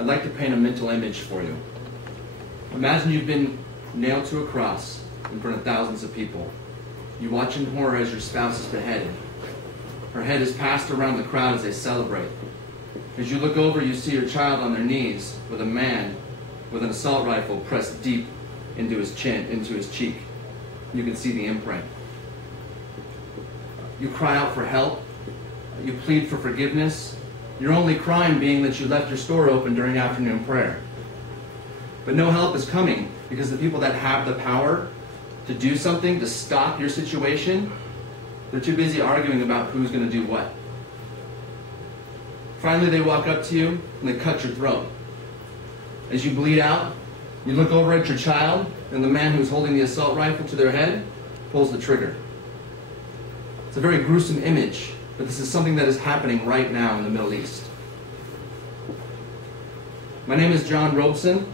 I'd like to paint a mental image for you. Imagine you've been nailed to a cross in front of thousands of people. You watch in horror as your spouse is beheaded. Her head is passed around the crowd as they celebrate. As you look over, you see your child on their knees with a man with an assault rifle pressed deep into his cheek. You can see the imprint. You cry out for help. You plead for forgiveness. Your only crime being that you left your store open during afternoon prayer. But no help is coming because the people that have the power to do something to stop your situation, they're too busy arguing about who's going to do what. Finally, they walk up to you and they cut your throat. As you bleed out, you look over at your child, and the man who's holding the assault rifle to their head pulls the trigger. It's a very gruesome image, but this is something that is happening right now in the Middle East. My name is John Robson,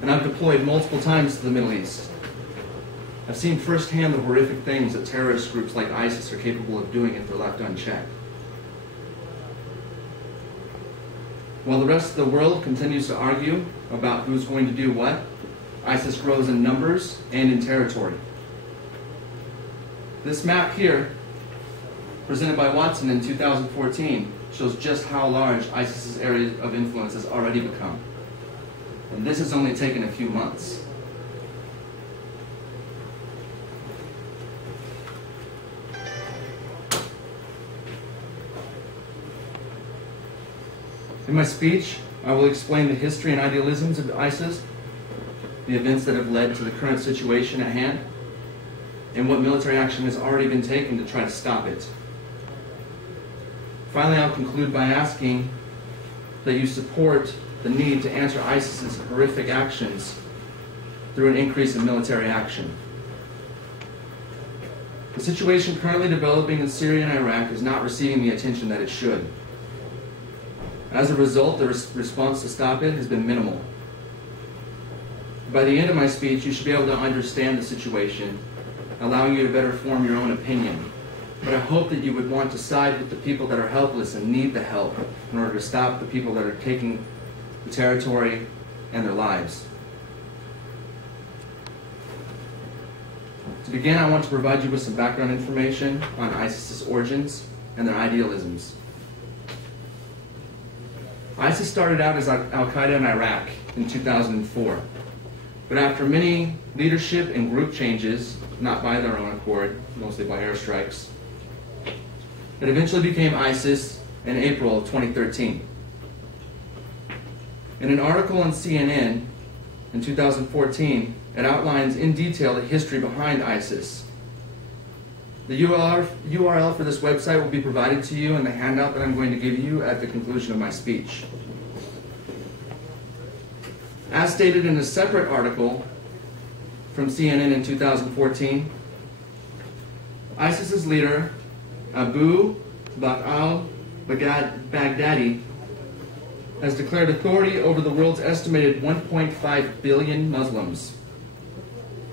and I've deployed multiple times to the Middle East. I've seen firsthand the horrific things that terrorist groups like ISIS are capable of doing if they're left unchecked. While the rest of the world continues to argue about who's going to do what, ISIS grows in numbers and in territory. This map here, presented by Watson in 2014, shows just how large ISIS's area of influence has already become. And this has only taken a few months. In my speech, I will explain the history and idealisms of ISIS, the events that have led to the current situation at hand, and what military action has already been taken to try to stop it. Finally, I'll conclude by asking that you support the need to answer ISIS's horrific actions through an increase in military action. The situation currently developing in Syria and Iraq is not receiving the attention that it should. As a result, the response to stop it has been minimal. By the end of my speech, you should be able to understand the situation, allowing you to better form your own opinion. But I hope that you would want to side with the people that are helpless and need the help in order to stop the people that are taking the territory and their lives. To begin, I want to provide you with some background information on ISIS's origins and their idealisms. ISIS started out as Al-Qaeda in Iraq in 2004, but after many leadership and group changes, not by their own accord, mostly by airstrikes, it eventually became ISIS in April of 2013. In an article on CNN in 2014, it outlines in detail the history behind ISIS. The URL for this website will be provided to you in the handout that I'm going to give you at the conclusion of my speech. As stated in a separate article from CNN in 2014, ISIS's leader, Abu Bakr al-Baghdadi, has declared authority over the world's estimated 1.5 billion Muslims.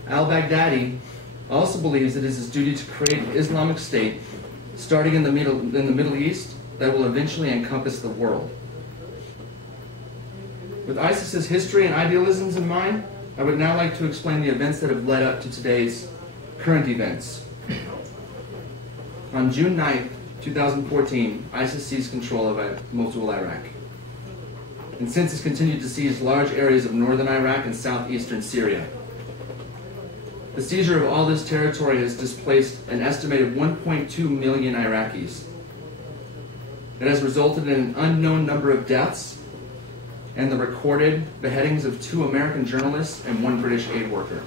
Al-Baghdadi also believes it is his duty to create an Islamic state starting in the Middle East that will eventually encompass the world. With ISIS's history and idealisms in mind, I would now like to explain the events that have led up to today's current events. On June 9th, 2014, ISIS seized control of Mosul, Iraq, and since has continued to seize large areas of northern Iraq and southeastern Syria. The seizure of all this territory has displaced an estimated 1.2 million Iraqis. It has resulted in an unknown number of deaths and the recorded beheadings of 2 American journalists and 1 British aid worker.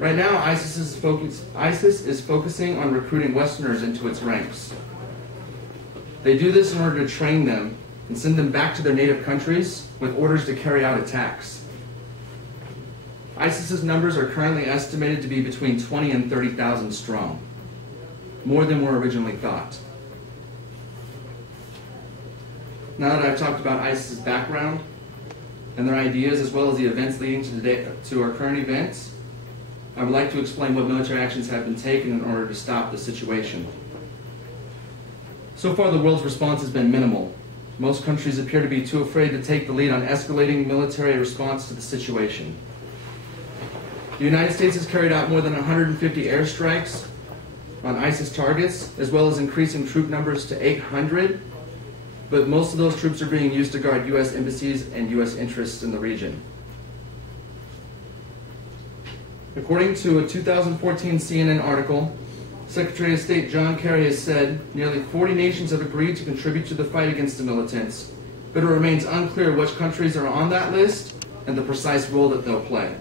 Right now, ISIS is focusing on recruiting Westerners into its ranks. They do this in order to train them and send them back to their native countries with orders to carry out attacks. ISIS's numbers are currently estimated to be between 20 and 30,000 strong, more than were originally thought. Now that I've talked about ISIS's background and their ideas as well as the events leading to our current events, I would like to explain what military actions have been taken in order to stop the situation. So far, the world's response has been minimal, most countries appear to be too afraid to take the lead on escalating military response to the situation. The United States has carried out more than 150 airstrikes on ISIS targets, as well as increasing troop numbers to 800, but most of those troops are being used to guard U.S. embassies and U.S. interests in the region. According to a 2014 CNN article, Secretary of State John Kerry has said nearly 40 nations have agreed to contribute to the fight against the militants, but it remains unclear which countries are on that list and the precise role that they'll play.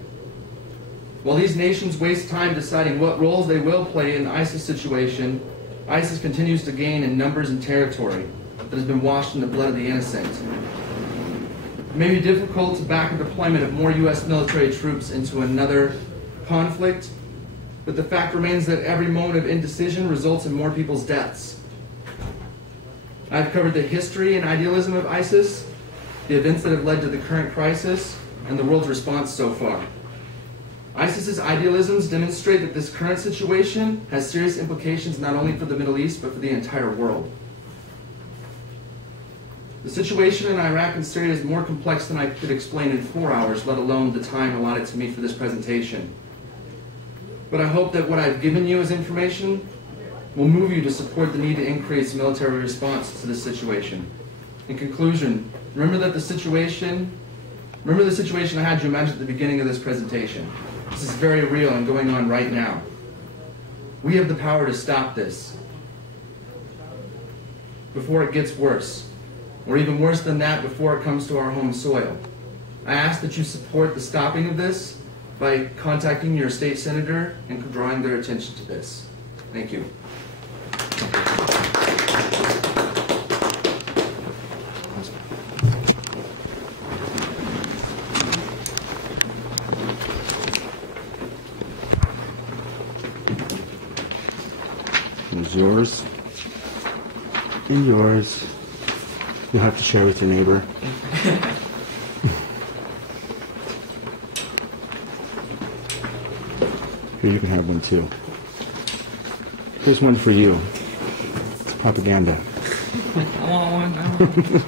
While these nations waste time deciding what roles they will play in the ISIS situation, ISIS continues to gain in numbers and territory that has been washed in the blood of the innocent. It may be difficult to back a deployment of more U.S. military troops into another conflict, but the fact remains that every moment of indecision results in more people's deaths. I've covered the history and idealism of ISIS, the events that have led to the current crisis, and the world's response so far. ISIS's idealisms demonstrate that this current situation has serious implications not only for the Middle East, but for the entire world. The situation in Iraq and Syria is more complex than I could explain in 4 hours, let alone the time allotted to me for this presentation. But I hope that what I've given you as information will move you to support the need to increase military response to this situation. In conclusion, remember the situation I had you imagine at the beginning of this presentation. This is very real and going on right now. We have the power to stop this before it gets worse, or even worse than that, before it comes to our home soil. I ask that you support the stopping of this by contacting your state senator and drawing their attention to this. Thank you. It's yours and yours. You'll have to share with your neighbor. Here, you can have one too. Here's one for you. It's propaganda. I want one.